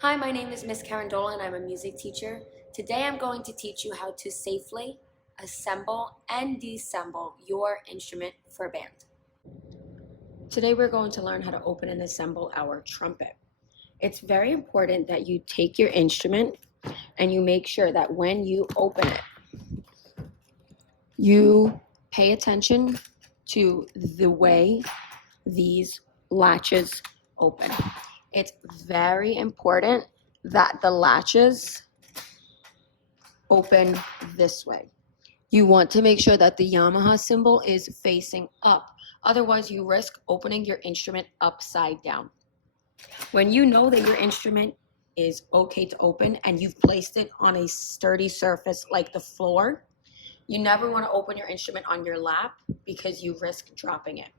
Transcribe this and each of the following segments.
Hi, my name is Miss Carandola and I'm a music teacher. Today I'm going to teach you how to safely assemble and disassemble your instrument for a band. Today we're going to learn how to open and assemble our trumpet. It's very important that you take your instrument and you make sure that when you open it, you pay attention to the way these latches open. It's very important that the latches open this way. You want to make sure that the Yamaha symbol is facing up. Otherwise, you risk opening your instrument upside down. When you know that your instrument is okay to open and you've placed it on a sturdy surface like the floor, you never want to open your instrument on your lap because you risk dropping it.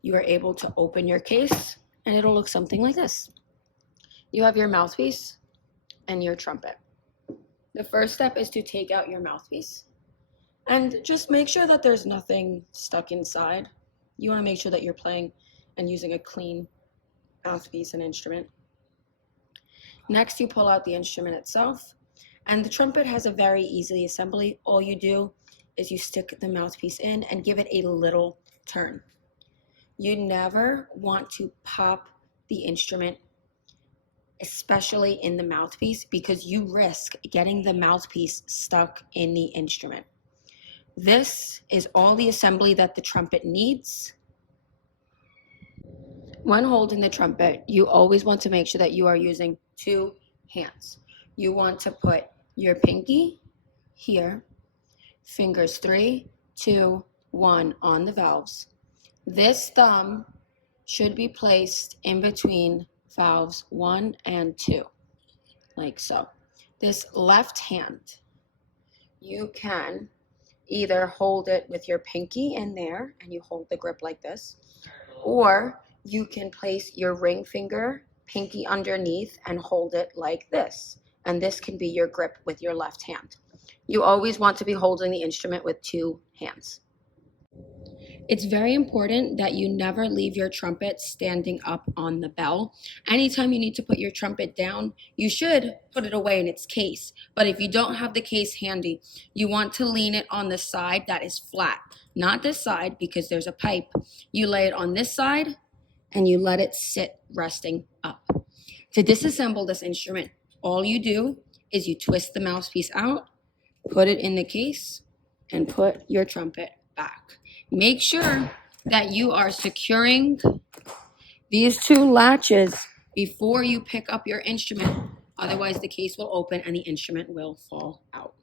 You are able to open your case and it'll look something like this. You have your mouthpiece and your trumpet. The first step is to take out your mouthpiece and just make sure that there's nothing stuck inside. You want to make sure that you're playing and using a clean mouthpiece and instrument. Next, you pull out the instrument itself, and the trumpet has a very easy assembly. All you do is you stick the mouthpiece in and give it a little turn. You never want to pop the instrument, especially in the mouthpiece, because you risk getting the mouthpiece stuck in the instrument. This is all the assembly that the trumpet needs. When holding the trumpet, you always want to make sure that you are using two hands. You want to put your pinky here, fingers 3, 2, 1 on the valves. This thumb should be placed in between valves 1 and 2, like so. This left hand, you can either hold it with your pinky in there and you hold the grip like this, or you can place your ring finger, pinky underneath, and hold it like this. And this can be your grip with your left hand. You always want to be holding the instrument with two hands. It's very important that you never leave your trumpet standing up on the bell. Anytime you need to put your trumpet down, you should put it away in its case. But if you don't have the case handy, you want to lean it on the side that is flat, not this side because there's a pipe. You lay it on this side and you let it sit resting up. To disassemble this instrument, all you do is you twist the mouthpiece out, put it in the case, and put your trumpet back. Make sure that you are securing these two latches before you pick up your instrument. Otherwise, the case will open and the instrument will fall out.